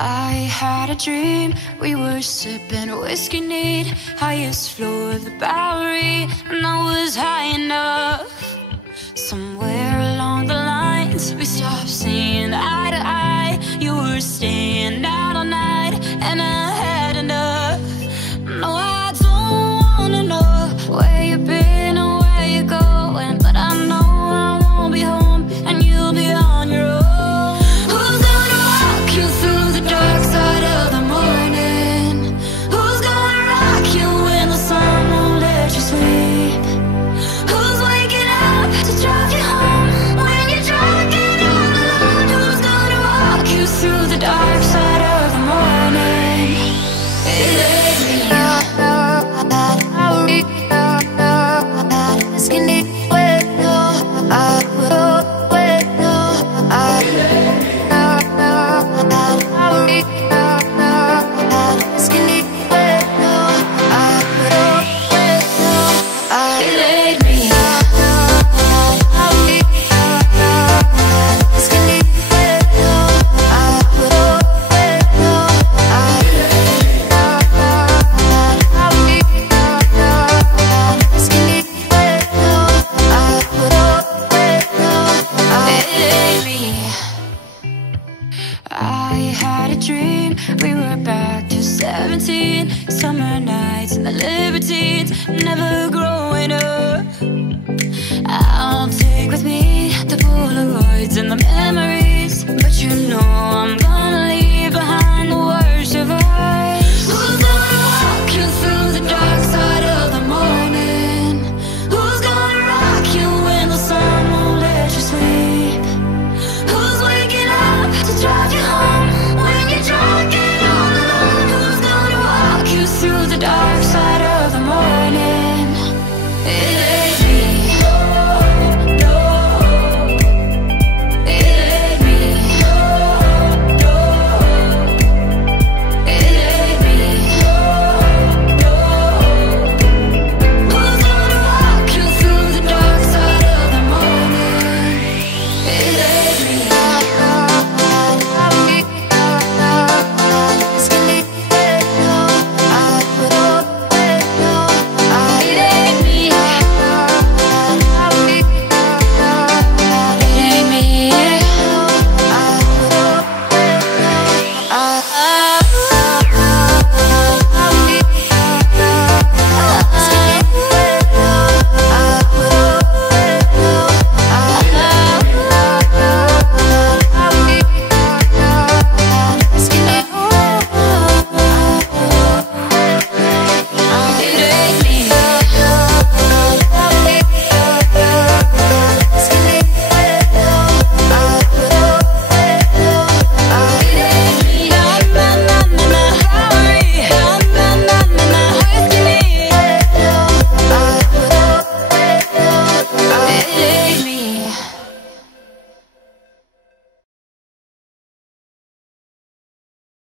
I had a dream, we were sipping whiskey neat, highest floor of the Bowery, and I was high enough. Somewhere along the lines, we stopped seeing eye to eye. You were staying out all night, and I had enough. No, I don't wanna know where you've been or where you're going, but I know I won't be home, and you'll be on your own. Who's gonna walk you through the dark side of the morning? Who's gonna rock you when the sun won't let you sleep? Who's waking up to drive you home when you're drunk and all alone? Who's gonna walk you through the dark side of the morning? It ain't me. I had a dream, we were back to 17, summer nights and the libertines, never growing up. I'll take with me the Polaroids and the memories, but you know I'm gonna leave behind the world.